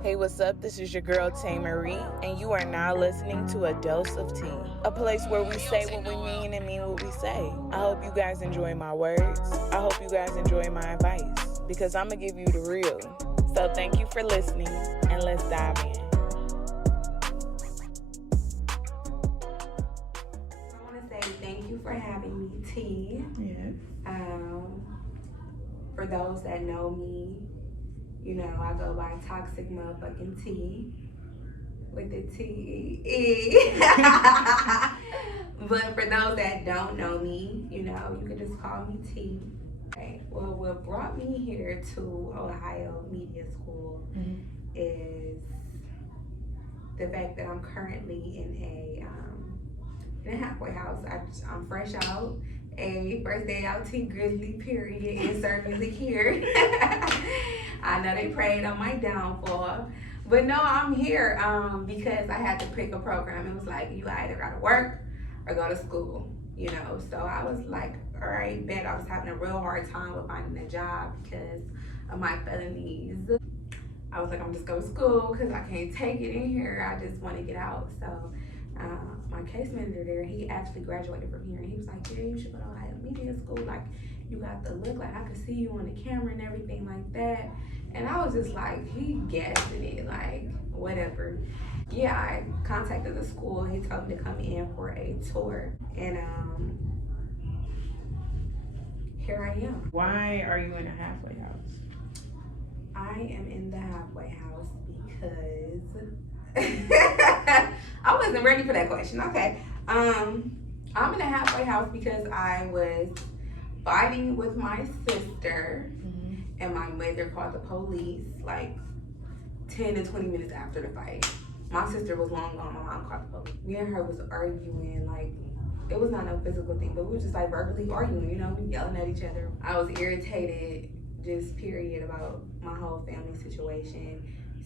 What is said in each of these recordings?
Hey, what's up? This is your girl Taelr'd, and you are now listening to A Dose of Tea, a place where we say what we mean and mean what we say. I hope you guys enjoy my words. I hope you guys enjoy my advice, because I'm going to give you the real. So thank you for listening, and let's dive in. I want to say thank you for having me, T. Yes. For those that know me, you know, I go by Toxic Motherfucking T with the T-E. But for those that don't know me, you know, you can just call me T. Okay. Well, what brought me here to Ohio Media School is the fact that I'm currently in a halfway house. I'm fresh out. A first day out T Grizzly period. Insert music here. I know they prayed on my downfall. But no, I'm here because I had to pick a program. It was like, you either gotta work or go to school, you know. So I was like, all right, bet. I was having a real hard time with finding a job because of my felonies. I was like, I'm just going to school because I can't take it in here. I just want to get out. So my case manager there, he actually graduated from here, and he was like, yeah, you should go to Ohio Media School. Like, you got the look, like I could see you on the camera and everything like that. And I was just like, he gassing it, like, whatever. Yeah, I contacted the school. He told me to come in for a tour. And here I am. Why are you in a halfway house? I am in the halfway house because I wasn't ready for that question. Okay. I'm in a halfway house because I was fighting with my sister, and my mother called the police like 10 to 20 minutes after the fight. My sister was long gone. My mom called the police. Me and her was arguing, like, it was not no physical thing, but we were just like verbally arguing, you know, we yelling at each other. I was irritated, just period, about my whole family situation.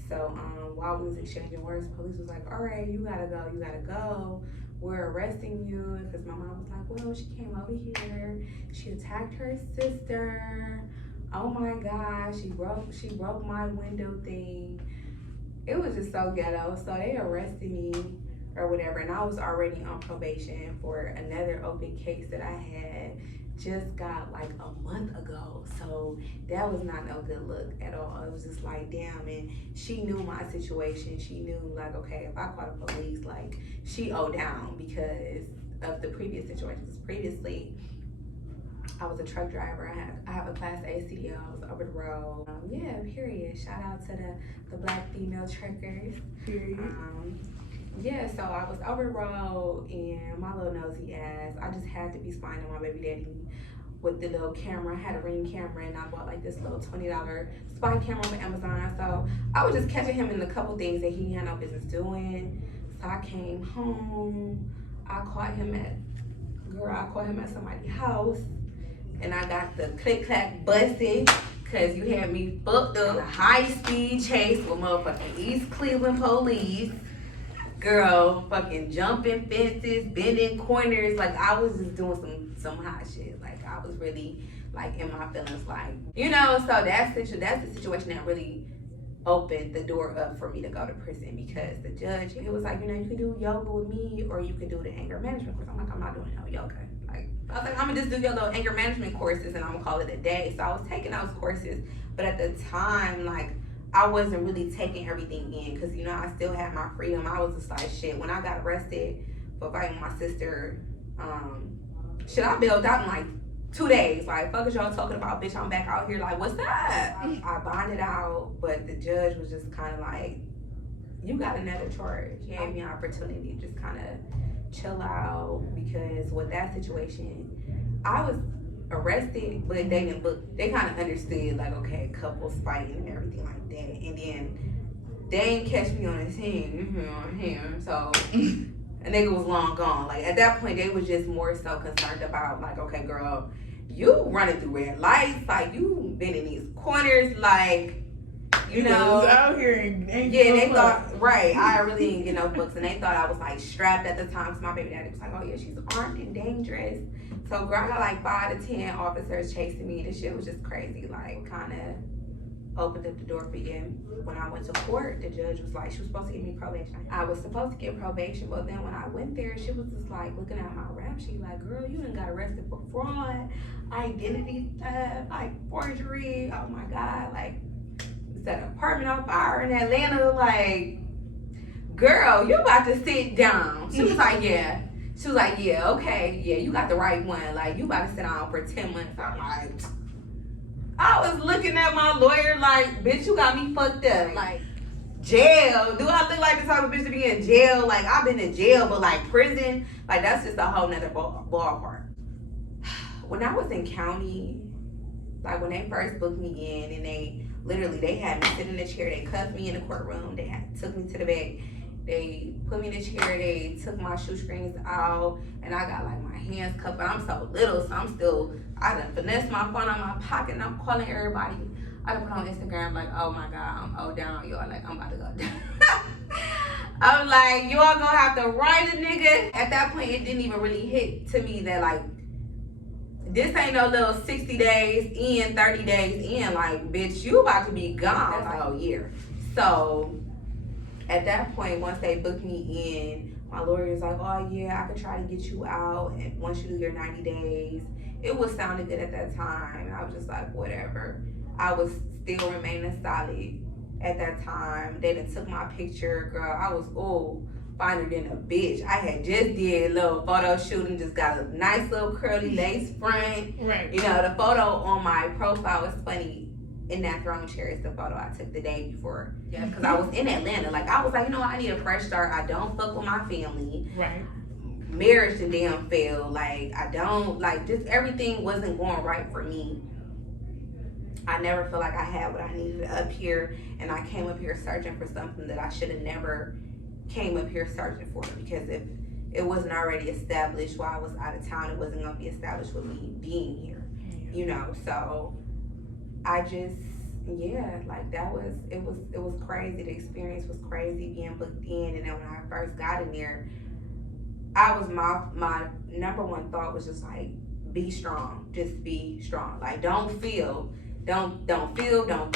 So while we was exchanging words, the police was like, all right, you gotta go. We're arresting you. Because my mom was like, well, she came over here. She attacked her sister. Oh my God, she broke my window thing. It was just so ghetto. So they arrested me or whatever. And I was already on probation for another open case that I had just got like a month ago. So that was not no good look at all. It was just like, damn. And she knew my situation. She knew, like, okay, if I call the police, like, she owed down because of the previous situations. Previously, I was a truck driver. I have a Class A CDL. I was over the road. Yeah, period. Shout out to the black female truckers. Period. Yeah, so I was over the road, and my little nosy ass, I just had to be spying on my baby daddy with the little camera. I had a Ring camera, and I bought like this little $20 spy camera on Amazon. So I was just catching him in a couple things that he had no business doing. So I came home. I caught him at somebody's house, and I got the click-clack busted because you had me booked on a high-speed chase with motherfucking East Cleveland police. Girl, fucking jumping fences, bending corners. Like, I was just doing some hot shit. Like, I was really, like, in my feelings. Like, you know, so that's the situation that really opened the door up for me to go to prison, because the judge, it was like, you know, you can do yoga with me or you can do the anger management course. I'm like, I'm not doing no yoga. Like, I was like, I'm gonna just do your little anger management courses and I'm gonna call it a day. So I was taking those courses, but at the time, like, I wasn't really taking everything in because, you know, I still had my freedom. I was just like, shit, when I got arrested for fighting my sister, shit, I bailed out in like 2 days. Like, fuck is y'all talking about, bitch? I'm back out here. Like, what's that? I bonded out, but the judge was just kind of like, you got another charge. He gave me an opportunity to just kind of chill out, because with that situation, I was arrested, but they didn't look, they kind of understood, like, okay, couples fighting and everything like that. And then they didn't catch me on the scene, so a nigga was long gone. Like, at that point, they was just more so concerned about, like, okay, girl, you running through red lights, like, you been in these corners, like, you know, out here and yeah, they thought, right, I really didn't get no books, and they thought I was like strapped at the time, because my baby daddy was like, oh yeah, she's armed and dangerous. So girl, I got like 5 to 10 officers chasing me. This shit was just crazy, like, kind of opened up the door for you. When I went to court, the judge was like, she was supposed to give me probation. I was supposed to get probation, but then when I went there, she was just like looking at my rap sheet like, girl, you done got arrested for fraud, identity theft, like forgery. Oh my God, like set an apartment on fire in Atlanta. Like, girl, you about to sit down. She was like, yeah. She was like, yeah, okay, yeah, you got the right one. Like, you about to sit down for 10 months. I'm like, I was looking at my lawyer like, bitch, you got me fucked up. Like, jail. Do I look like the type of bitch to be in jail? Like, I've been in jail, but like prison, like that's just a whole nother ballpark. When I was in county, like when they first booked me in and they had me sit in the chair, they cuffed me in the courtroom, took me to the back. They put me in the chair, they took my shoestrings out, and I got like my hands cuffed, but I'm so little, so I done finessed my phone on my pocket, and I'm calling everybody. I done put on Instagram like, oh my God, I'm down, y'all, like I'm about to go down. I'm like, you all gonna have to write a nigga. At that point, it didn't even really hit to me that like, this ain't no little 60 days in, 30 days in, like, bitch, you about to be gone the whole year. So, at that point, once they booked me in, my lawyer was like, oh yeah, I could try to get you out and once you do your 90 days. It was sounding good at that time. And I was just like, whatever. I was still remaining solid at that time. They done took my picture, girl. I was, finer than a bitch. I had just did a little photo shoot and just got a nice little curly lace front. Right. You know, the photo on my profile was funny. In that throne chair is the photo I took the day before. Yeah, because I was in Atlanta. Like, I was like, you know what? I need a fresh start. I don't fuck with my family. Right. Marriage and damn failed. Like, I don't, like, just everything wasn't going right for me. I never felt like I had what I needed up here. And I came up here searching for something that I should have never came up here searching for. Because if it wasn't already established while I was out of town, it wasn't going to be established with me being here. You know, so I just, like it was crazy. The experience was crazy being booked in. And then when I first got in there, I was, my number one thought was just like, be strong, just be strong. Like, don't feel, don't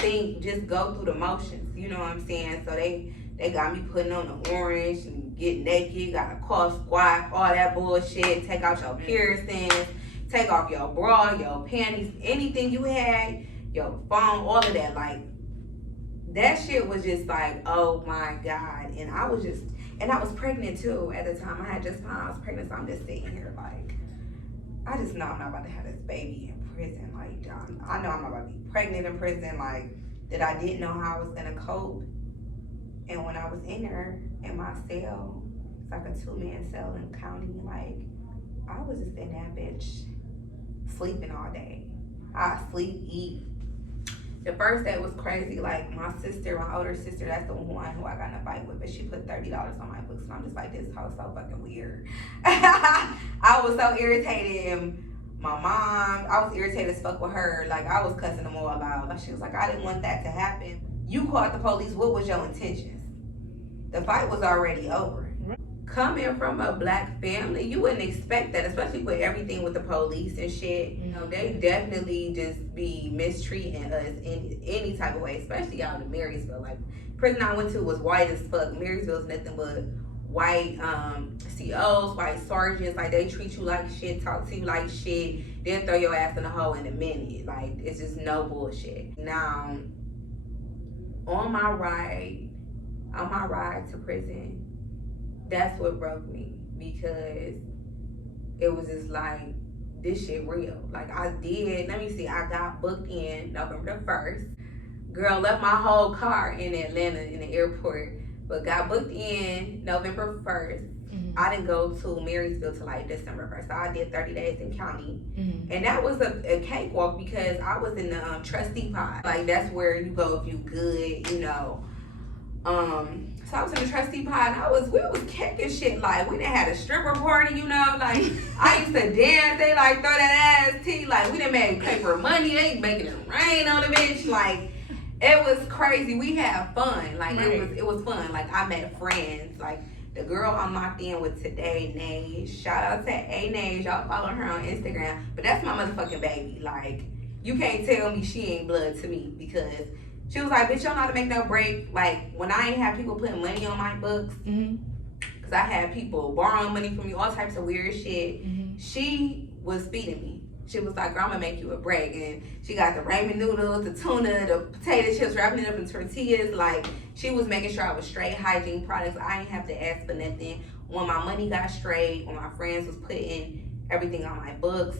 think, just go through the motions. You know what I'm saying? So they got me putting on the orange and get naked, got a core squat, all that bullshit, take out your piercings, take off your bra, your panties, anything you had, your phone, all of that. Like, that shit was just like, oh my God. And I was pregnant too at the time. I had just found out I was pregnant, so I'm just sitting here like, I just know I'm not about to have this baby in prison. Like, I know I'm not about to be pregnant in prison. Like, that I didn't know how I was gonna cope. And when I was in there in my cell, it's like a 2-man cell in county, like, I was just in that bitch sleeping all day. I sleep, eat. The first day was crazy. Like, my older sister, that's the one who I got in a fight with, but she put $30 on my books, and I'm just like, this hoe's so fucking weird. I was so irritated, and my mom, I was irritated as fuck with her. Like, I was cussing them all out. Like, she was like, I didn't want that to happen. You called the police. What was your intentions? The fight was already over. Coming from a black family, you wouldn't expect that, especially with everything with the police and shit. You know, they definitely just be mistreating us in any type of way, especially out in Marysville. Like, prison I went to was white as fuck. Marysville's nothing but white COs, white sergeants. Like, they treat you like shit, talk to you like shit, then throw your ass in the hole in a minute. Like, it's just no bullshit. Now, on my ride to prison, that's what broke me, because it was just like, this shit real. Like, I got booked in November the 1st. Girl, left my whole car in Atlanta in the airport, but got booked in November 1st. Mm-hmm. I didn't go to Marysville till like December 1st. So I did 30 days in county. Mm-hmm. And that was a cakewalk, because I was in the trustee pod. Like, that's where you go if you good, you know. So I was in the trustee pod, and we was kicking shit. Like, we done had a stripper party, you know. Like, I used to dance. They like throw that ass tea. Like, we done made paper money. They making it rain on the bitch. Like, it was crazy. We had fun. Like, right. It was fun. Like, I met friends. Like, the girl I'm locked in with today, Nays. Shout out to Nays. Y'all follow her on Instagram. But that's my motherfucking baby. Like, you can't tell me she ain't blood to me, because She was like, bitch, you don't know how to make no break. Like, when I ain't have people putting money on my books, because I had people borrowing money from me, all types of weird shit, she was feeding me. She was like, girl, I'm gonna make you a break. And she got the ramen noodles, the tuna, the potato chips, wrapping it up in tortillas. Like, she was making sure I was straight hygiene products. I ain't have to ask for nothing. When my money got straight, when my friends was putting everything on my books,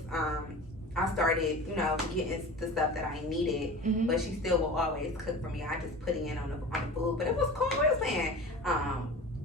I started, getting the stuff that I needed. But she still will always cook for me. I just put it in on the food. But it was cool. We was playing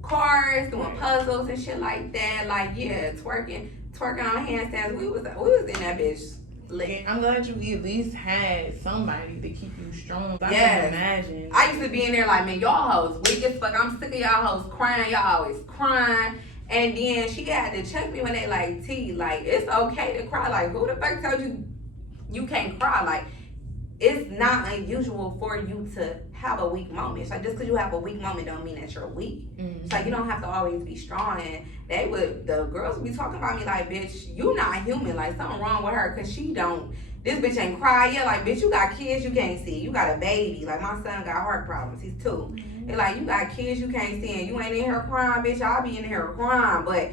cards, doing puzzles and shit like that. Like, yeah, twerking on handstands. We was in that bitch lit. I'm glad you at least had somebody to keep you strong. I Yes. can imagine. I used to be in there like, man, y'all hoes weak as fuck. I'm sick of y'all hoes crying. Y'all always crying. And then she had to check me when they like, T, like, it's okay to cry. Like, who the fuck told you you can't cry? Like, it's not unusual for you to have a weak moment. It's like, just because you have a weak moment don't mean that you're weak. It's like, you don't have to always be strong. And the girls would be talking about me like, bitch, you not human. Like, something wrong with her because she don't. This bitch ain't cry yet. Like, bitch, you got kids you can't see. You got a baby. Like, my son got heart problems. He's 2. They're like, you got kids you can't see and you ain't in here crying, bitch. I'll be in here crying. But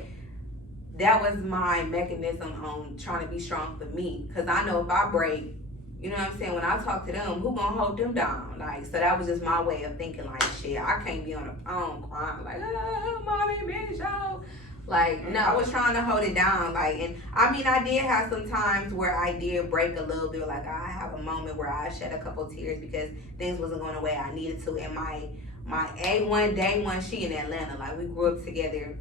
that was my mechanism on trying to be strong for me. Because I know if I break, you know what I'm saying, when I talk to them, who gonna hold them down? Like, so that was just my way of thinking, like, shit, I can't be on the phone crying, like, mommy, bitch, oh. Like, no, I was trying to hold it down. Like, and I mean, I did have some times where I did break a little bit. Like, I have a moment where I shed a couple tears because things wasn't going the way I needed to. And my A1, day one, she in Atlanta. Like, we grew up together.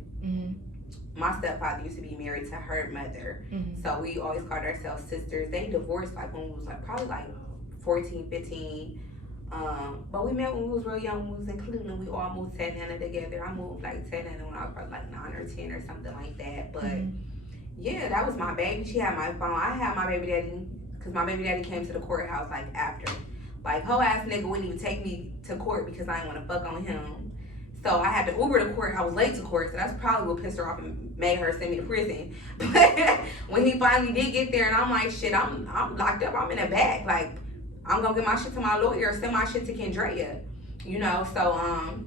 My stepfather used to be married to her mother. So we always called ourselves sisters. They divorced like when we was like probably like 14, 15. But we met when we was real young. When we was in Cleveland. We all moved to Atlanta together. I moved like to Atlanta when I was probably like 9 or 10 or something like that. But yeah, that was my baby. She had my phone. I had my baby daddy because my baby daddy came to the courthouse like after. Like, hoe ass nigga wouldn't even take me to court because I didn't want to fuck on him. So I had to Uber to court. I was late to court, so that's probably what pissed her off and made her send me to prison. But when he finally did get there, and I'm like, shit, I'm locked up. I'm in the back. Like, I'm gonna get my shit to my lawyer, send my shit to Kendrea. So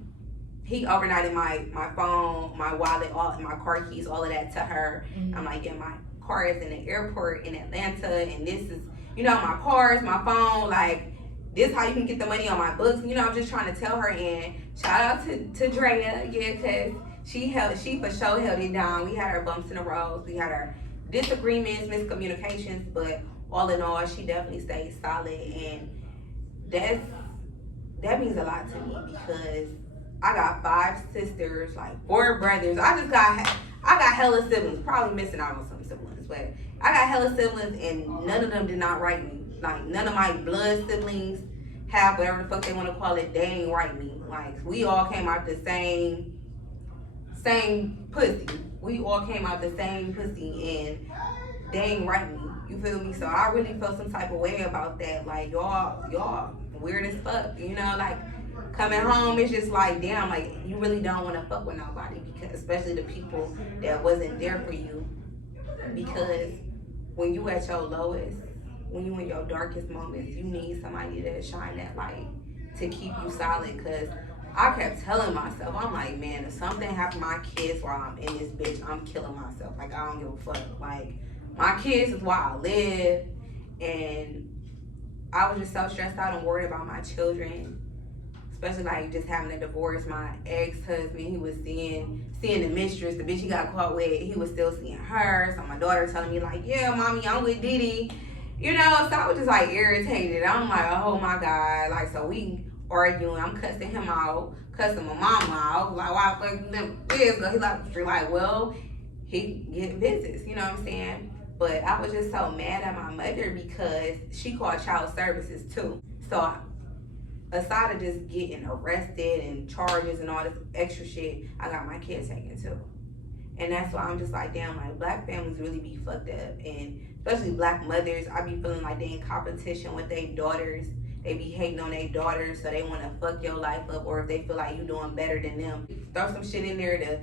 he overnighted my phone, my wallet, all my car keys, all of that to her. I'm like, yeah, my car is in the airport in Atlanta, and this is, my cars, my phone, like, this how you can get the money on my books. I'm just trying to tell her. And shout out to Drea, yeah, because she for sure held it down. We had our bumps in the road. We had our disagreements, miscommunications, but all in all, she definitely stayed solid. And that means a lot to me because I got 5 sisters, like 4 brothers. I got hella siblings, probably missing out on some siblings, but I got hella siblings and none of them did not write me. Like, none of my blood siblings have whatever the fuck they want to call it. They ain't write me. Like, we all came out the same pussy. We all came out the same pussy, and they ain't write me. You feel me? So I really felt some type of way about that. Like, y'all weird as fuck. Like, coming home, it's just like, damn, like, you really don't want to fuck with nobody, because especially the people that wasn't there for you. Because when you at your lowest, when you in your darkest moments, you need somebody to shine that light to keep you solid. Because I kept telling myself, I'm like, man, if something happened to my kids while I'm in this bitch, I'm killing myself. Like, I don't give a fuck. Like, my kids is why I live. And I was just so stressed out and worried about my children. Especially, like, just having a divorce. My ex-husband, he was seeing the mistress, the bitch he got caught with, he was still seeing her. So my daughter telling me, like, yeah, mommy, I'm with Diddy. So I was just, like, irritated. I'm like, oh, my God. Like, so we arguing. I'm cussing him out, cussing my mama out. Like, why the fuck them kids? He like, well, he get business. You know what I'm saying? But I was just so mad at my mother because she called child services, too. So aside of just getting arrested and charges and all this extra shit, I got my kids taken, too. And that's why I'm just like, damn, like, black families really be fucked up. And especially black mothers, I be feeling like they in competition with their daughters. They be hating on their daughters, so they want to fuck your life up, or if they feel like you doing better than them, throw some shit in there to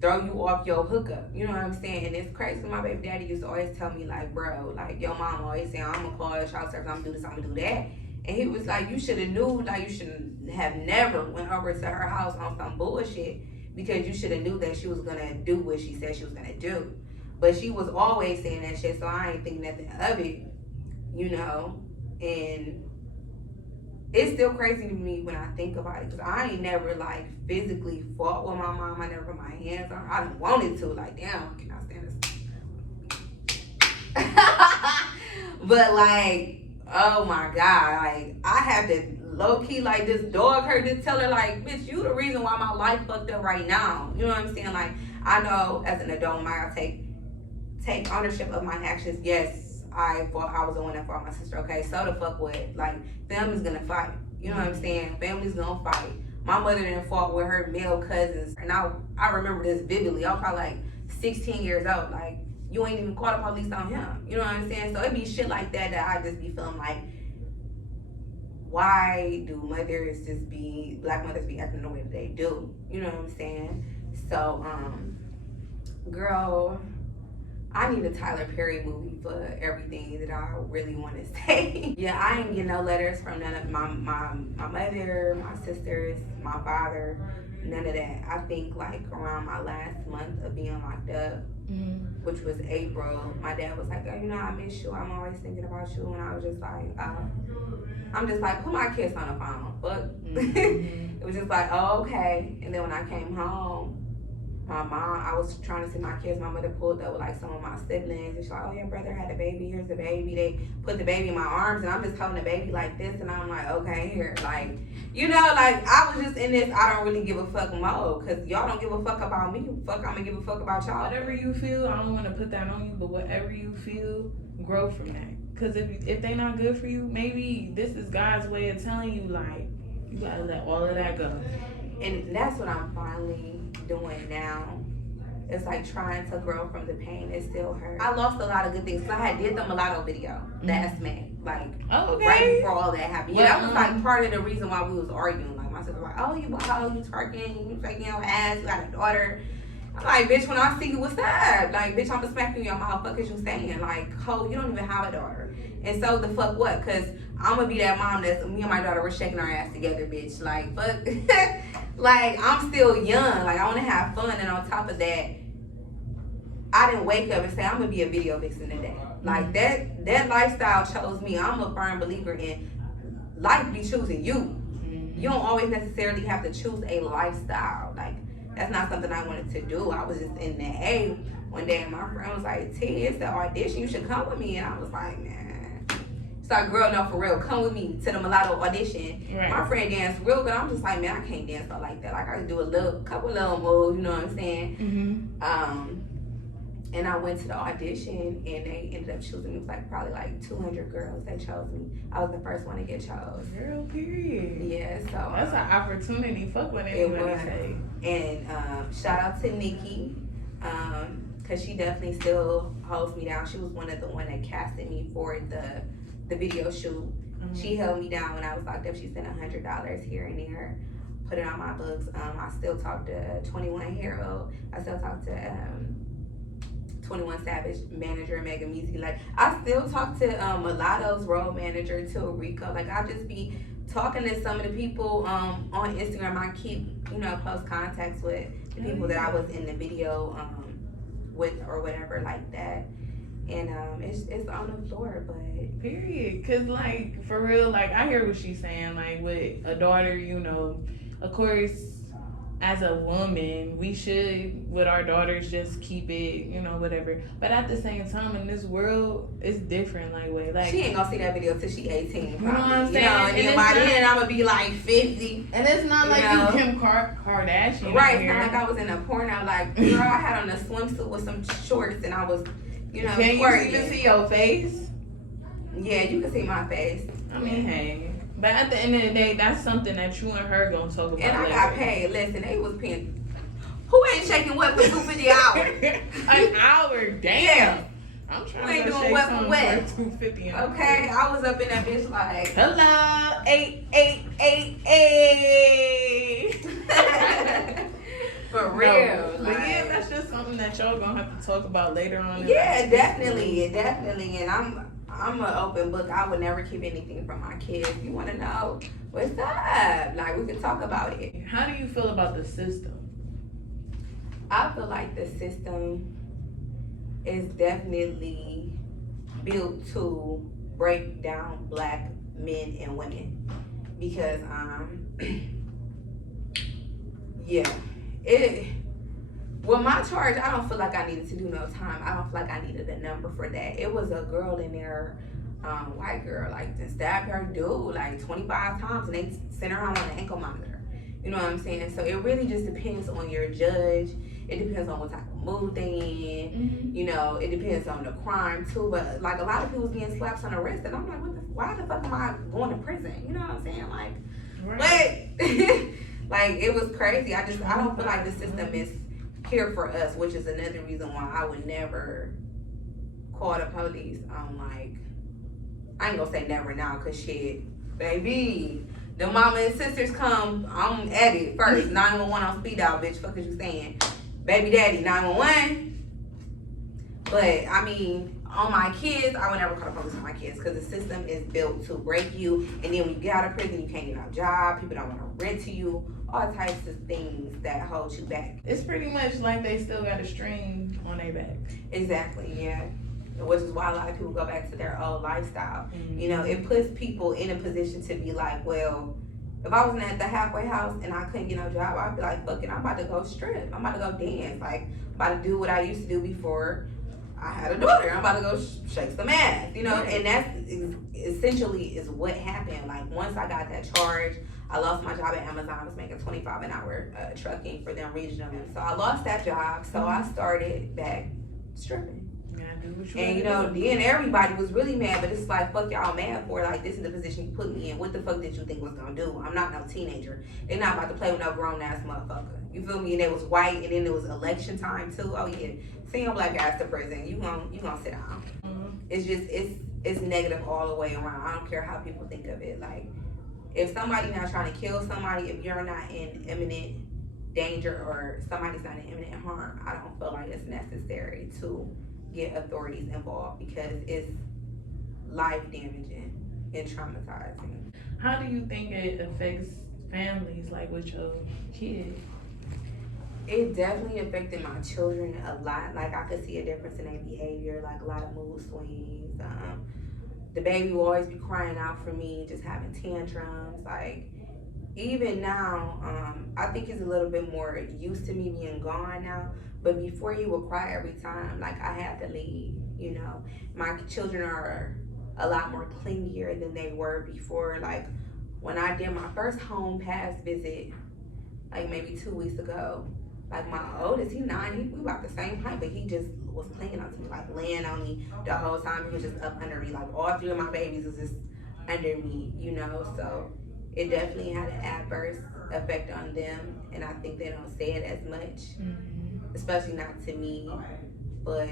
throw you off your hookup. You know what I'm saying? And it's crazy. My baby daddy used to always tell me, like, bro, like, your mom always saying, I'm gonna call child service, I'm gonna do this, I'm gonna do that. And he was like, you should have knew, like, you should have never went over to her house on some bullshit, because you should have knew that she was gonna do what she said she was gonna do. But she was always saying that shit, so I ain't think nothing of it, you know. And it's still crazy to me when I think about it, because I ain't never, like, physically fought with my mom. I never put my hands on her. I didn't wanted to, like, damn, can I stand this? But, like, oh my God, like, I had to low-key, like, just dog her, just tell her, like, bitch, you the reason why my life fucked up right now. You know what I'm saying? Like, I know as an adult, I take ownership of my actions. Yes, I was the one that fought my sister. Okay, so the fuck what? Like, family's gonna fight. You know what I'm saying? Family's gonna fight. My mother didn't fought with her male cousins, and I remember this vividly. I was probably like 16 years old. Like, you ain't even called the police on him. You know what I'm saying? So it be shit like that I just be feeling like, why do black mothers be acting the way that they do? You know what I'm saying? So, girl, I need a Tyler Perry movie for everything that I really want to say. Yeah, I ain't get no letters from none of my mother, my sisters, my father, none of that. I think, like, around my last month of being locked up, which was April, my dad was like, oh, you know, I miss you. I'm always thinking about you. And I was just like, I'm just like, put my kids on the phone. Fuck. It was just like, oh, okay. And then when I came home, my mom, I was trying to see my kids. My mother pulled up with, like, some of my siblings, and she's like, oh, your brother had a baby. Here's the baby. They put the baby in my arms, and I'm just holding the baby like this, and I'm like, okay, here. Like, you know, like, I was just in this I don't really give a fuck mode, because y'all don't give a fuck about me. Fuck, I'm gonna give a fuck about y'all. Whatever you feel, I don't want to put that on you, but whatever you feel, grow from that. Because if they not good for you, maybe this is God's way of telling you, like, you gotta let all of that go. And that's what I'm finally doing now. It's like trying to grow from the pain. It still hurts. I lost a lot of good things. So I did the mulatto video last May, like, right before all that happened. Yeah, that was like part of the reason why we was arguing. Like, my sister was like, oh, you twerking, you shaking your ass, you got a daughter. I'm like, bitch, when I see you, what's up? Like, bitch, I'm gonna smack you in your mouth. Fuck is you saying? Like, ho, you don't even have a daughter. And so the fuck what? Cause I'm gonna be that mom that's, me and my daughter, we're shaking our ass together, bitch. Like, fuck. Like, I'm still young. Like, I wanna have fun. And on top of that, I didn't wake up and say, I'm gonna be a video vixen today. Like, that lifestyle chose me. I'm a firm believer in life be choosing you. You don't always necessarily have to choose a lifestyle. Like, that's not something I wanted to do. I was just in the A one day, and my friend was like, T, it's the audition, you should come with me. And I was like, man. So I, girl, no, for real, come with me to the mulatto audition. Right. My friend danced real good. I'm just like, man, I can't dance like that. Like, I can do couple little moves, you know what I'm saying? And I went to the audition, and they ended up choosing me. It was like probably like 200 girls that chose me. I was the first one to get chose. Girl, period. Yeah, so that's an opportunity. Fuck what anybody say. And shout out to Nikki, cause she definitely still holds me down. She was one that casted me for the video shoot. She held me down when I was locked up. She sent $100 here and there, put it on my books. I still talk to 21 Hero. I still talk to 21 Savage manager Megan Measy. Like, I still talk to Mulatto's road manager Taelr'd. Like, I just be talking to some of the people on Instagram. I keep, close contacts with the people that I was in the video with or whatever like that. And it's on the floor, but period. Cause, like, for real, like, I hear what she's saying. Like, with a daughter, of course, as a woman, we should, with our daughters, just keep it, whatever. But at the same time, in this world, it's different. Like, she ain't gonna see that video till she 18. Probably. You know what I'm saying? And then by then, I'm gonna be like 50. And it's not like you Kim Kardashian. Right? It's not like I was in a porno. Like, girl, I had on a swimsuit with some shorts, and I was, Can you even see your face? Yeah, you can see my face. I mean, hey. But at the end of the day, that's something that you and her gonna talk about. And I later. got paid. Listen, they was paying. Who ain't shaking what for $250 an hour? An hour, damn. Yeah. I'm trying to go shake something for $250 an hour. Okay, I was up in that bitch like, hello, 8. For real. But yeah, that's just something that y'all gonna have to talk about later on. Yeah, definitely. And I'm an open book. I would never keep anything from my kids. You want to know what's up? Like, we can talk about it. How do you feel about the system? I feel like the system is definitely built to break down black men and women because yeah, well, my charge, I don't feel like I needed to do no time. I don't feel like I needed a number for that. It was a girl in there, white girl, like, to stab her dude like 25 times, and they sent her home on an ankle monitor. You know what I'm saying? So it really just depends on your judge. It depends on what type of mood they in. Mm-hmm. You know, it depends on the crime too. But like, a lot of people's getting slaps on the wrist, and I'm like, why the fuck am I going to prison? You know what I'm saying? Like, Right. but like, it was crazy. I don't feel like the system is here for us, which is another reason why I would never call the police on, like, I ain't gonna say never now, cause shit, baby, the mama and sisters come, I'm at it first. 911 on speed dial, bitch. Fuck is you saying? Baby daddy, 911. But I mean, on my kids, I would never call the police on my kids, because the system is built to break you, and then when you get out of prison, you can't get a job. People don't want to rent to you. All types of things that hold you back. It's pretty much like they still got a string on their back. Exactly, yeah. Which is why a lot of people go back to their old lifestyle. Mm-hmm. You know, it puts people in a position to be like, well, if I wasn't at the halfway house and I couldn't get no job, I'd be like, fuck it, I'm about to go strip. I'm about to go dance. Like, I'm about to do what I used to do before I had a daughter. I'm about to go shake some ass, you know? And that's essentially is what happened. Like, once I got that charge, I lost my job at Amazon. I was making $25 an hour trucking for them regionally. So I lost that job. So I started back stripping. And you know, then everybody was really mad, but it's like, fuck y'all mad for. Like, this is the position you put me in. What the fuck did you think was gonna do? I'm not no teenager. They're not about to play with no grown ass motherfucker. You feel me? And it was white, and then it was election time too. Oh yeah, send your black ass to prison. You gonna sit down. Mm-hmm. It's just it's negative all the way around. I don't care how people think of it. Like, if somebody's not trying to kill somebody, if you're not in imminent danger or somebody's not in imminent harm, I don't feel like it's necessary to get authorities involved, because it's life damaging and traumatizing. How do you think it affects families, like with your kids? It definitely affected my children a lot. Like, I could see a difference in their behavior, like a lot of mood swings. The baby will always be crying out for me, just having tantrums. Like, even now, I think he's a little bit more used to me being gone now. But before, he would cry every time, like, I had to leave, you know. My children are a lot more clingier than they were before. Like, when I did my first home pass visit, like maybe 2 weeks ago, like, my oldest, we about the same height, but he just was clinging on to me, like laying on me the whole time. He was just up under me. Like, all 3 of my babies was just under me, you know. So it definitely had an adverse effect on them, and I think they don't say it as much, especially not to me, but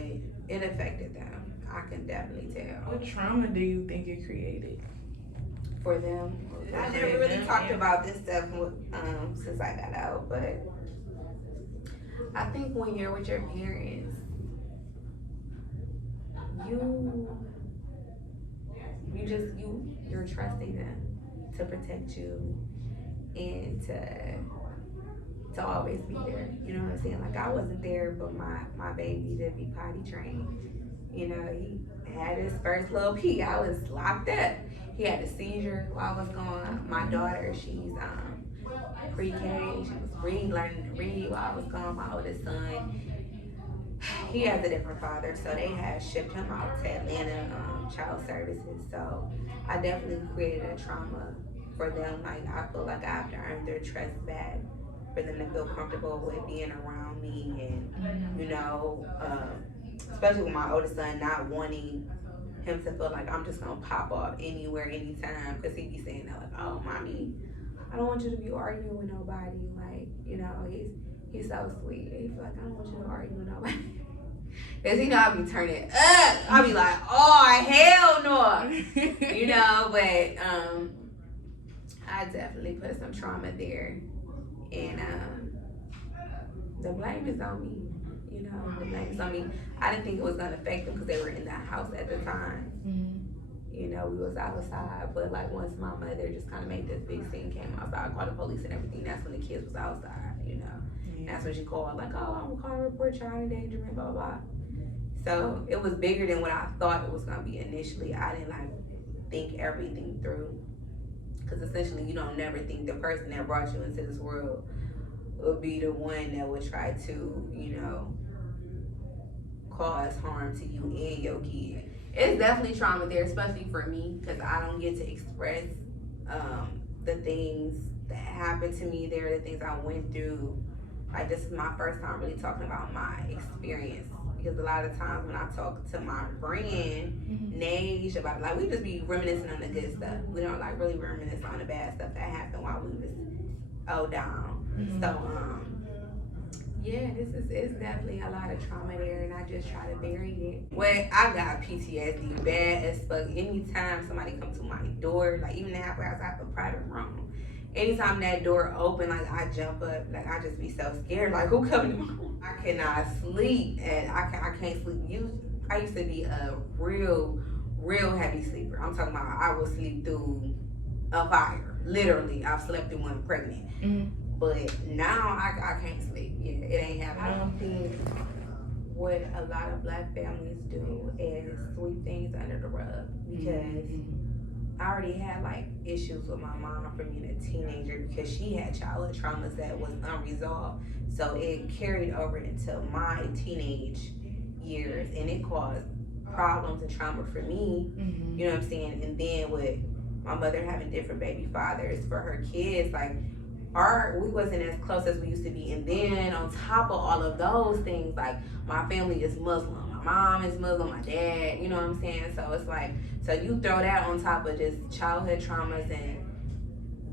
it affected them. I can definitely tell. What trauma do you think it created for them? I never really talked about this stuff since I got out, but I think when you're with your parents, you're trusting them to protect you and to always be there. You know what I'm saying? Like, I wasn't there, but my baby to be potty trained. You know, he had his first little pee. I was locked up. He had a seizure while I was gone. My daughter, she's pre-K. She was learning to read while I was gone. My oldest son, he has a different father, so they had shipped him out to Atlanta Child Services. So I definitely created a trauma for them. Like, I feel like I have to earn their trust back for them to feel comfortable with being around me, and you know, especially with my oldest son, not wanting him to feel like I'm just gonna pop off anywhere, anytime, because he be saying that, like, oh, mommy, I don't want you to be arguing with nobody. Like, you know, he's so sweet. He feel like, I don't want you to argue with nobody. Because, you know, I be turning up. I be like, oh, hell no. You know, but I definitely put some trauma there. And the blame is on me. You know, the blame is on me. I didn't think it was going to affect them because they were in that house at the time. You know, we was outside, but like once my mother just kind of made this big scene, came outside, called the police and everything. That's when the kids was outside. You know, that's when she called like, oh, I'm gonna call and report child endangerment, blah blah blah. So it was bigger than what I thought it was gonna be initially. I didn't like think everything through, because essentially you don't never think the person that brought you into this world would be the one that would try to, you know, cause harm to you and your kid. It's definitely trauma there, especially for me, because I don't get to express the things that happened to me there, the things I went through. Like, this is my first time really talking about my experience, because a lot of times when I talk to my friend, Nage, about, like, we just be reminiscing on the good stuff. We don't, like, really reminisce on the bad stuff that happened while we was down. So, yeah, it's definitely a lot of trauma there, and I just try to bury it. Well, I got PTSD bad as fuck. Anytime somebody comes to my door, like even halfway outside the private room, anytime that door open, like I jump up, like I just be so scared, like who coming to my room? I cannot sleep, and I can't sleep. I used to be a real heavy sleeper. I'm talking about I would sleep through a fire. Literally, I've slept through one pregnant. But now I can't sleep. Yeah, it ain't happening. I don't think what a lot of black families do is sweep things under the rug, because I already had like issues with my mom from being a teenager, because she had childhood traumas that was unresolved. So it carried over into my teenage years, and it caused problems and trauma for me. You know what I'm saying? And then with my mother having different baby fathers for her kids, like we wasn't as close as we used to be. And then on top of all of those things, like my family is Muslim, my mom is Muslim, my dad, you know what I'm saying? So it's like, so you throw that on top of just childhood traumas and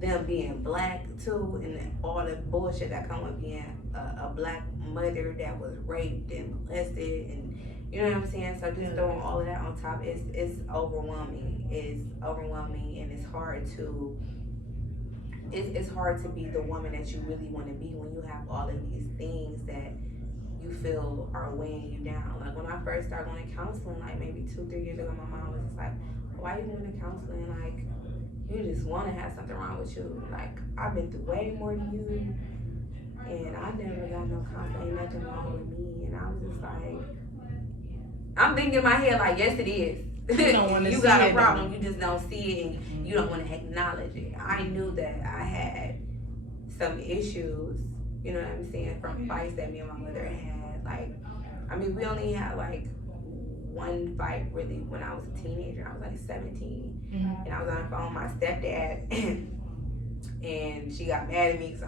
them being black too, and all the bullshit that come with being a black mother that was raped and molested, and you know what I'm saying? So just throwing all of that on top, it's overwhelming. It's overwhelming, and it's hard to be the woman that you really want to be when you have all of these things that you feel are weighing you down. Like when I first started going to counseling, like maybe 2-3 years ago, my mom was just like, why you going to counseling? Like, you just want to have something wrong with you. Like, I've been through way more than you, and I never got no counseling, ain't nothing wrong with me. And I was just like, I'm thinking in my head like, yes it is. You don't want to you got a problem, you just don't see it, and you don't want to acknowledge it. I knew that I had some issues, you know what I'm saying, from fights that me and my mother had. Like, I mean, we only had like one fight really when I was a teenager. I was like 17, and I was on the phone with my stepdad, and she got mad at me because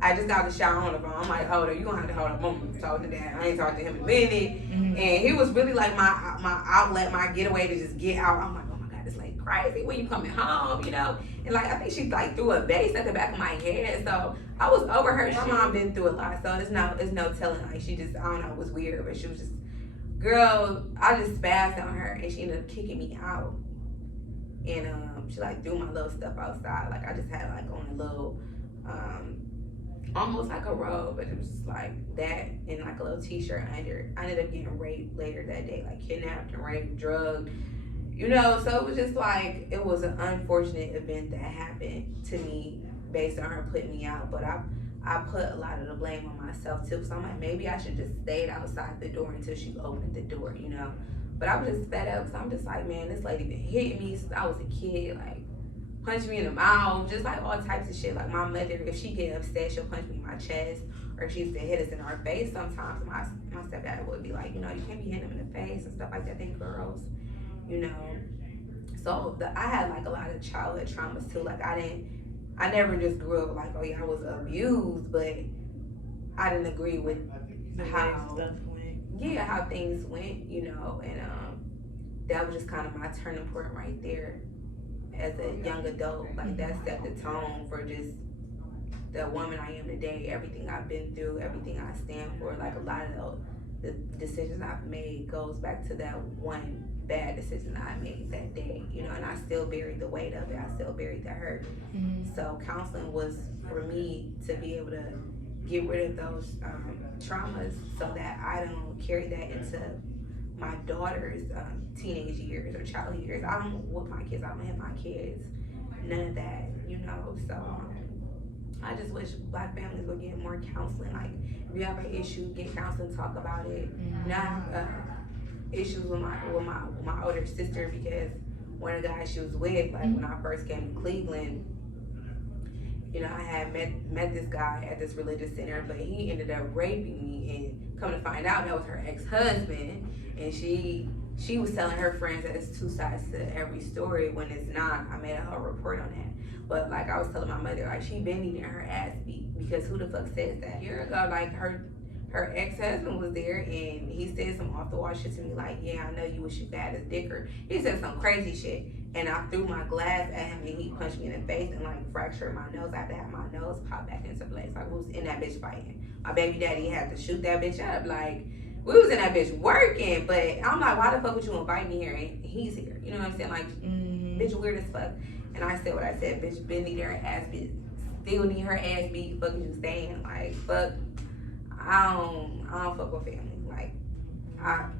I just got the shower on the phone. I'm like, hold on, you gonna have to hold up. I'm gonna talk to dad. I ain't talked to him in a minute. And he was really like my outlet, my getaway to just get out. I'm like, oh my God, this lady crazy. When you coming home, you know? And like, I think she like threw a vase at the back of my head. So I was over her. My mom been through a lot. So it's no telling. Like, she just, I don't know, it was weird. But she was just, girl, I just spazzed on her, and she ended up kicking me out. And she like threw my little stuff outside. Like, I just had like on a little almost like a robe, but it was just like that, and like a little t-shirt under. I ended up getting raped later that day, like kidnapped and raped, drugged, you know. So it was just like, it was an unfortunate event that happened to me based on her putting me out. But I put a lot of the blame on myself too. So I'm like, maybe I should just stayed outside the door until she opened the door, you know. But I was just fed up, so I'm just like, man, this lady been hitting me since I was a kid, like punch me in the mouth, just like all types of shit. Like my mother, if she get upset, she'll punch me in my chest, or she used to hit us in our face sometimes. My stepdad would be like, you know, you can't be hitting them in the face and stuff like that. They girls, you know. So I had like a lot of childhood traumas too. Like I never just grew up like, oh yeah, I was abused, but I didn't agree with how things went, you know. And that was just kind of my turning point right there. As a young adult, like that set the tone for just the woman I am today, everything I've been through, everything I stand for. Like a lot of the decisions I've made goes back to that one bad decision that I made that day, you know, and I still buried the weight of it. I still buried the hurt. So counseling was for me to be able to get rid of those traumas so that I don't carry that into my daughter's teenage years or childhood years. I don't whoop my kids. I don't hit my kids. None of that, So I just wish Black families would get more counseling. Like, if you have an issue, get counseling, talk about it. I have issues with my older sister because one of the guys she was with, like when I first came to Cleveland, I had met this guy at this religious center, but he ended up raping me, and come to find out that was her ex-husband, and she was telling her friends that it's two sides to every story when it's not. I made a whole report on that. But like I was telling my mother, like she been needing her ass beat because who the fuck says that? A year ago, like her ex-husband was there and he said some off the wall shit to me like, yeah, I know you wish you had a dicker. He said some crazy shit. And I threw my glass at him and he punched me in the face and like fractured my nose. I had to have my nose pop back into place. Like, we was in that bitch fighting. My baby daddy had to shoot that bitch up. Like, we was in that bitch working, but I'm like, why the fuck would you invite me here and he's here? You know what I'm saying? Like, bitch weird as fuck. And I said what I said, bitch been need her ass beat. Still need her ass beat. Fuck is you saying? Like, fuck. I don't fuck with family. Like,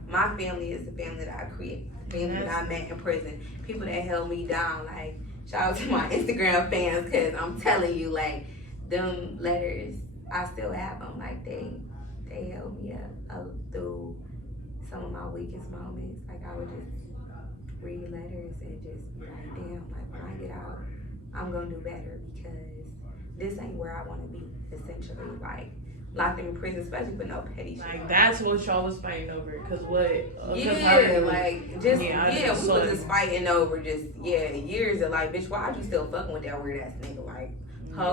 my family is the family that I create. Family that I met in prison. People that held me down. Like, shout out to my Instagram fans, because I'm telling you, like, them letters, I still have them. Like, they held me up through some of my weakest moments. Like, I would just read letters and just be like, damn, like, when I get out, I'm gonna do better, because this ain't where I want to be, essentially. Like, locked in prison, especially for no petty shit. Like, that's what y'all was fighting over, cause what? We was just fighting over years of like, bitch, why are you still fucking with that weird ass nigga? Like,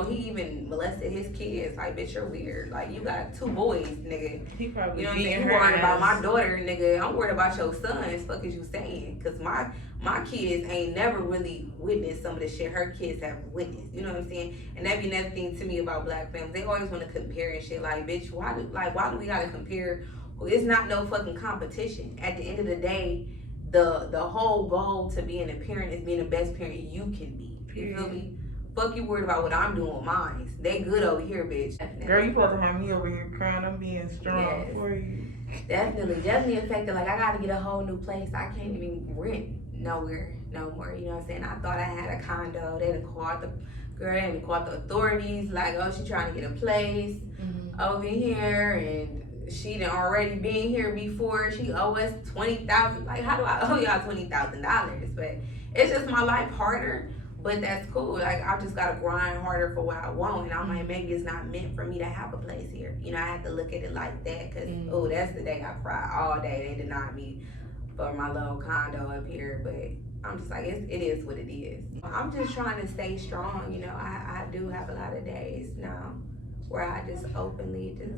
he even molested his kids. Like, bitch, you're weird. Like, you got 2 boys, nigga. He probably, you know what I'm saying? You worried about my daughter, nigga. I'm worried about your sons. Fuck is you saying? Cause my kids ain't never really witnessed some of the shit her kids have witnessed. You know what I'm saying? And that be another thing to me about Black families. They always want to compare and shit. Like, bitch, why do we gotta compare? It's not no fucking competition. At the end of the day, the whole goal to being a parent is being the best parent you can be. You feel me? Fuck you worried about what I'm doing with mine. They good over here, bitch. Girl, you supposed to have me over here crying. I'm being strong for you. Definitely affected. Like, I gotta get a whole new place. I can't even rent nowhere no more. You know what I'm saying? I thought I had a condo. They done called the authorities. Like, oh, she trying to get a place over here, and she done already been here before. She owe us $20,000. Like, how do I owe y'all $20,000? But it's just my life harder. But that's cool. Like, I just gotta grind harder for what I want. And I'm like, maybe it's not meant for me to have a place here. I have to look at it like that. Cause that's the day I cried all day. They denied me for my little condo up here. But I'm just like, it is what it is. I'm just trying to stay strong. I do have a lot of days now where I just openly just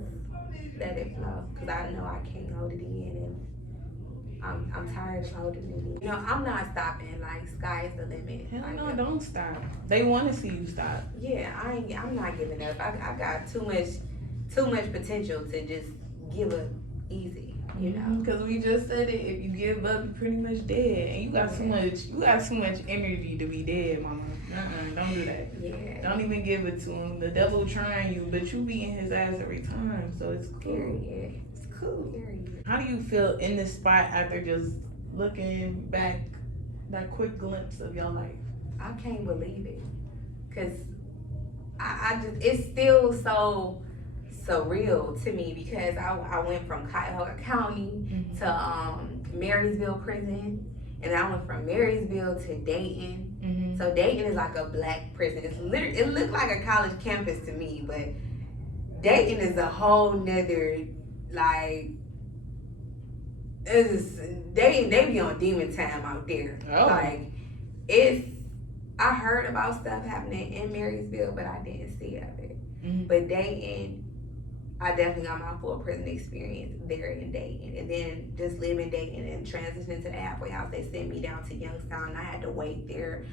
let it flow. Cause I know I can't hold it in, and I'm tired of holding it in. I'm not stopping. Like, sky's the limit. Hell no, don't stop. They want to see you stop. Yeah, I'm not giving up. I got too much potential to just give up easy. Because we just said it. If you give up, you're pretty much dead. And you got too much energy to be dead, mama. Don't do that. Yeah. Don't even give it to him. The devil trying you, but you beating his ass every time. So it's cool. Period. It's cool. Period. How do you feel in this spot after just looking back, that quick glimpse of your life? I can't believe it. Cause I just, it's still so surreal to me, because I went from Cuyahoga County to Marysville prison, and I went from Marysville to Dayton. So Dayton is like a Black prison. It looked like a college campus to me, but Dayton is a whole nother, like, they be on demon time out there. Like, I heard about stuff happening in Marysville, but I didn't see of it. But Dayton, I definitely got my full prison experience there in Dayton. And then just living in Dayton and transitioning to the halfway house, they sent me down to Youngstown, and I had to wait there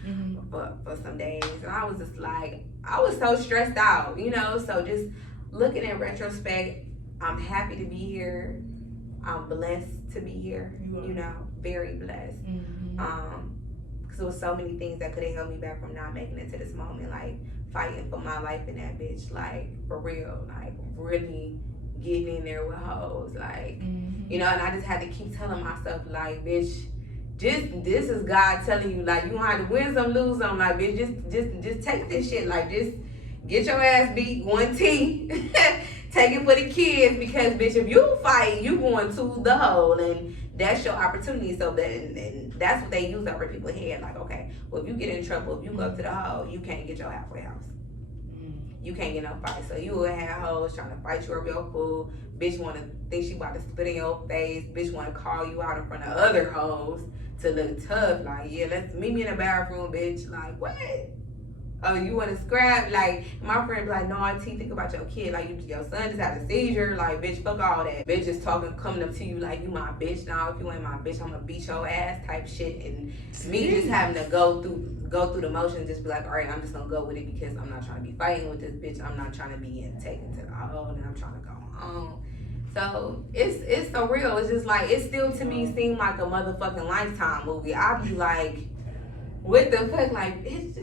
for some days. And I was just like, I was so stressed out, So just looking in retrospect, I'm happy to be here. I'm blessed to be here, very blessed. Because there was so many things that could have held me back from not making it to this moment, like fighting for my life in that bitch, like, for real, like, really getting in there with hoes, like, you know, and I just had to keep telling myself, like, bitch, this is God telling you, like, you don't have to win some, lose some, like, bitch, just take this shit, like, just get your ass beat, 1T, take it for the kids, because, bitch, if you fight, you going to the hole, and that's your opportunity. So that, and that's what they use over people's head, like, okay, well, if you get in trouble, if you go to the hole, you can't get your halfway house. You can't get no fight. So you will have hoes trying to fight you over your food. Bitch want to think she about to spit in your face. Bitch want to call you out in front of other hoes to look tough. Like, yeah, let's meet me in the bathroom, bitch. Like, what? Oh, you want to scrap? Like, my friend be like, no, T, think about your kid. Like, your son just had a seizure. Like, bitch, fuck all that. Bitch is coming up to you like, you my bitch now. If you ain't my bitch, I'm gonna beat your ass type shit. And me just having to go through the motions, just be like, all right, I'm just gonna go with it because I'm not trying to be fighting with this bitch. I'm not trying to be taken to the hole, and I'm trying to go home. So it's so real. It's just like, it still to me seemed like a motherfucking Lifetime movie. I be like, what the fuck? Like, bitch,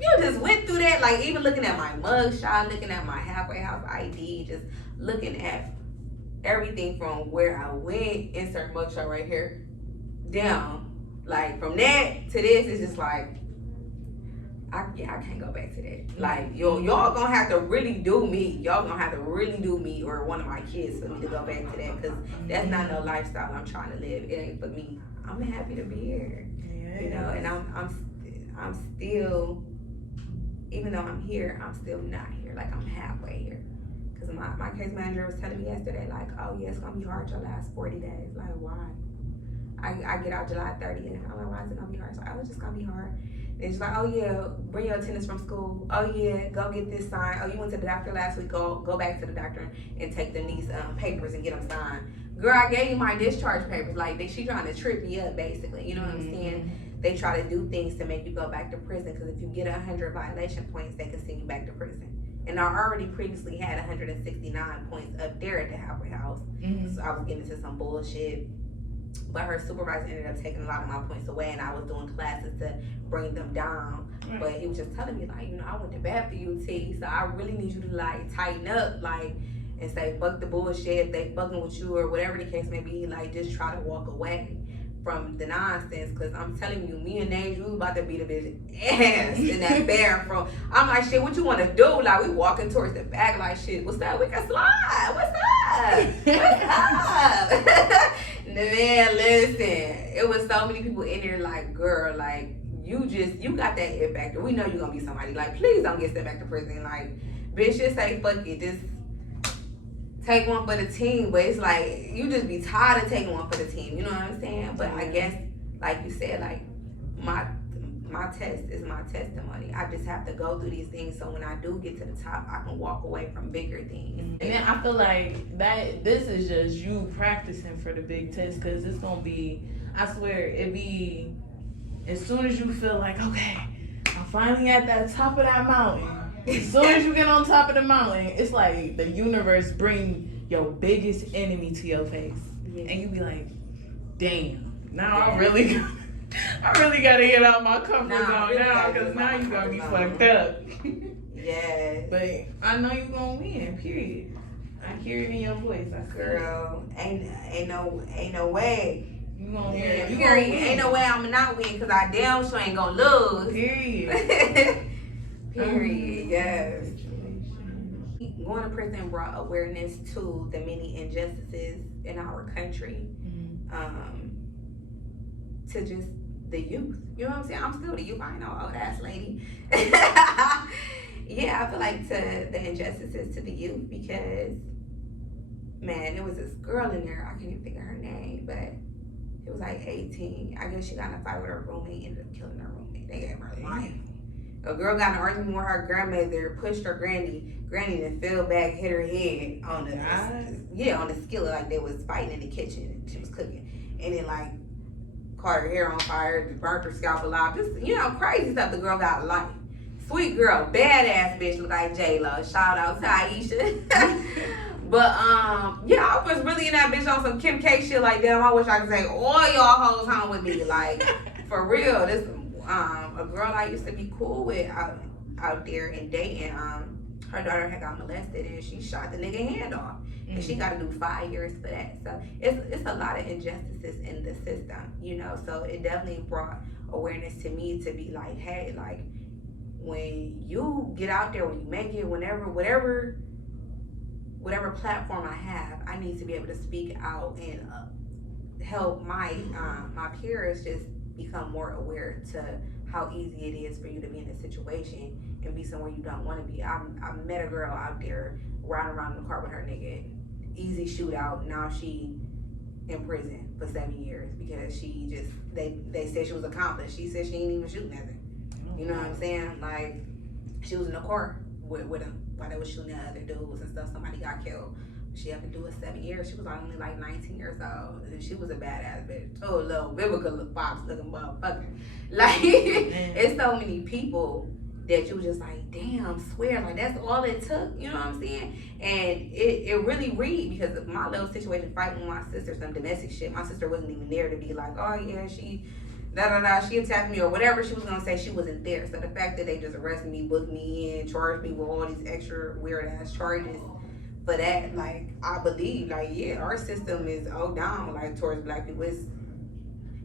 you just went through that. Like, even looking at my mugshot, looking at my halfway house ID, just looking at everything from where I went, insert mugshot right here, down. Like, from that to this, it's just like, I can't go back to that. Like, y'all gonna have to really do me. Y'all gonna have to really do me or one of my kids for me to go back to that, because that's not no lifestyle I'm trying to live. It ain't for me. I'm happy to be here. Yeah. You know, and I'm still, even though I'm here, I'm still not here. Like, I'm halfway here. Because my case manager was telling me yesterday, like, oh yeah, it's gonna be hard your last 40 days. Like, why? I get out July 30th. I'm like, why is it gonna be hard? So I was just gonna be hard. And she's like, oh yeah, bring your attendance from school. Oh yeah, go get this signed. Oh, you went to the doctor last week. Go back to the doctor and take them these papers and get them signed. Girl, I gave you my discharge papers. Like, she trying to trip me up, basically. You know what I'm saying? They try to do things to make you go back to prison, because if you get 100 violation points, they can send you back to prison. And I already previously had 169 points up there at the halfway house. So I was getting into some bullshit. But her supervisor ended up taking a lot of my points away, and I was doing classes to bring them down. But he was just telling me, like, you know, I went to bat for you, T, so I really need you to, like, tighten up, like, and say, fuck the bullshit, if they fucking with you or whatever the case may be, like, just try to walk away from the nonsense. Because I'm telling you, me and Nage, we was about to beat a bitch ass in that bathroom. I'm like, shit, what you want to do? Like, we walking towards the back, like, shit, what's up? We can slide. What's up? What's up? Man, listen, it was so many people in there, like, girl, like, you got that it factor. We know you're gonna be somebody. Like, please don't get sent back to prison. Like, bitch, just say fuck it. Just take one for the team. But it's like, you just be tired of taking one for the team. You know what I'm saying? But I guess, like you said, like, my test is my testimony. I just have to go through these things, so when I do get to the top, I can walk away from bigger things. And then I feel like that this is just you practicing for the big test, because it's gonna be, I swear, it be as soon as you feel like, okay, I'm finally at that top of that mountain. As soon as you get on top of the mountain, it's like the universe bring your biggest enemy to your face, and you be like, damn, now I really gotta get out my comfort zone now, because now you gonna be fucked up. Yeah. But I know you gonna win, period. I hear it in your voice. I Girl, ain't no way. You gonna win. Yeah, You period. gonna win. Ain't no way I'ma not win, because I damn sure ain't gonna lose. Period. Period, yes. Going to prison brought awareness to the many injustices in our country. To just the youth. You know what I'm saying? I'm still the youth. I ain't no old ass lady. Yeah, I feel like to the injustices to the youth, because, man, there was this girl in there. I can't even think of her name, but it was like 18. I guess she got in a fight with her roommate, ended up killing her roommate. They gave her life. A girl got in an argument with her grandmother, pushed her granny then fell back, hit her head on the skillet, like they was fighting in the kitchen. She was cooking, and then like caught her hair on fire, burnt her scalp alive. Just, you know, crazy stuff. The girl got life. Sweet girl, badass bitch, look like J-Lo. Shout out to Aisha. But yeah, I was really in that bitch on some Kim K shit. Like, damn, I wish I could say all y'all hoes home with me. Like, for real. This a girl I used to be cool with out there in Dayton. her daughter had got molested and she shot the nigga hand off. And she got to do 5 years for that. So it's a lot of injustices in the system, you know. So it definitely brought awareness to me to be like, hey, like, when you get out there, when you make it, whatever platform I have, I need to be able to speak out and help my peers just become more aware to how easy it is for you to be in a situation and be somewhere you don't want to be. I met a girl out there riding around in the car with her nigga, easy shootout. Now she in prison for 7 years because she just they said she was accomplished. She said she ain't even shoot nothing. You know what I'm saying? Like, she was in the car with him while they was shooting at other dudes and stuff. Somebody got killed. She had to do it 7 years. She was only like 19 years old. And she was a badass bitch. Oh, little Vivica Fox looking motherfucker. Like, it's so many people that you just like, damn, swear, like, that's all it took. You know what I'm saying? And it really read, because of my little situation fighting with my sister, some domestic shit. My sister wasn't even there to be like, oh yeah, she she attacked me or whatever she was gonna say. She wasn't there. So the fact that they just arrested me, booked me in, charged me with all these extra weird ass charges for that, like, I believe, like, yeah, our system is all down, like, towards black people. It's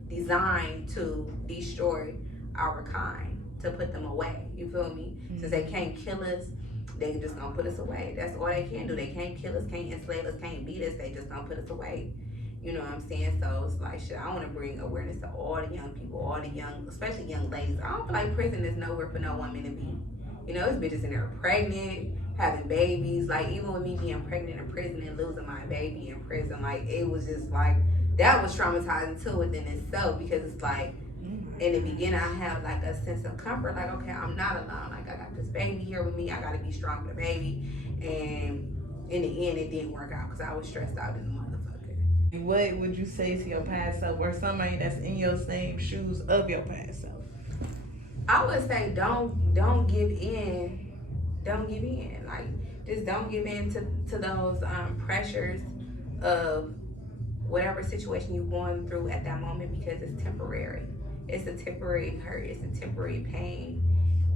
designed to destroy our kind, to put them away. You feel me? Since they can't kill us, they just gonna put us away. That's all they can do. They can't kill us, can't enslave us, can't beat us. They just gonna put us away. You know what I'm saying? So it's like, shit, I want to bring awareness to all the young people, all the young, especially young ladies. I don't feel like prison is nowhere for no woman to be. You know, there's bitches in there pregnant, having babies. Like, even with me being pregnant in prison and losing my baby in prison, like, it was just like, that was traumatizing too within itself, because it's like, in the beginning, I have like a sense of comfort, like, okay, I'm not alone. Like, I got this baby here with me. I got to be strong for the baby. And in the end, it didn't work out because I was stressed out in the motherfucker. What would you say to your past self, or somebody that's in your same shoes of your past self? I would say don't give in. Don't give in. Like, just don't give in to those pressures of whatever situation you're going through at that moment, because it's temporary. It's a temporary hurt. It's a temporary pain.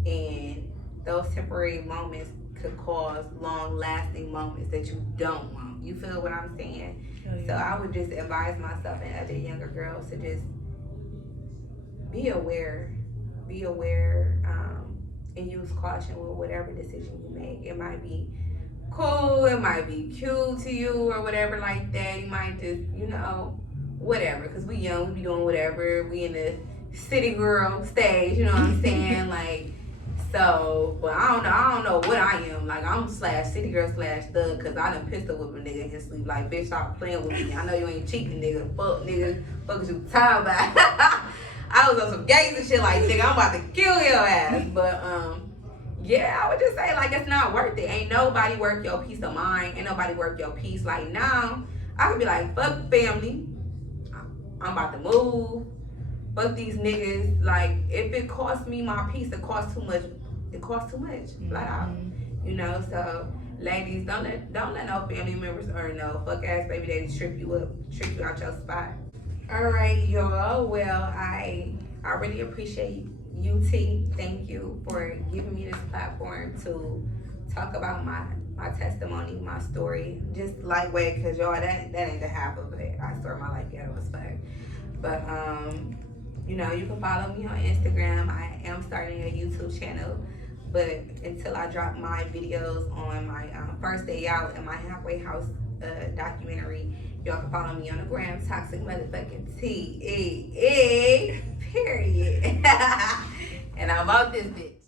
And those temporary moments could cause long-lasting moments that you don't want. You feel what I'm saying? Oh, yeah. So I would just advise myself and other younger girls to just be aware, and use caution with whatever decision you make. It might be cool, it might be cute to you or whatever like that. You might just, you know, whatever, because we young, we be doing whatever. We in the city girl stage, you know what I'm saying? Like, so, but I don't know what I am. Like, I'm /city girl /thug, because I done pistol whip a nigga in his sleep. Like, bitch, stop playing with me. I know you ain't cheating, nigga. Fuck, nigga. Fuck is you talking about? I was on some gangs and shit like, nigga, I'm about to kill your ass. But, yeah, I would just say, like, it's not worth it. Ain't nobody worth your peace of mind. Ain't nobody worth your peace. Like, now, I could be like, fuck family. I'm about to move. Fuck these niggas. Like, if it costs me my peace, it costs too much. It costs too much, flat out. You know, so ladies, don't let no family members or no fuck ass baby daddy trip you out your spot. All right, y'all. Well, I really appreciate you, T. Thank you for giving me this platform to talk about my testimony, my story, just lightweight, because y'all, that ain't the half of it. I started my life ghetto as fuck. But you know, you can follow me on Instagram. I am starting a YouTube channel, but until I drop my videos on my first day out in my halfway house documentary, y'all can follow me on the gram, toxic motherfucking TEE, period. And I'm out this bitch.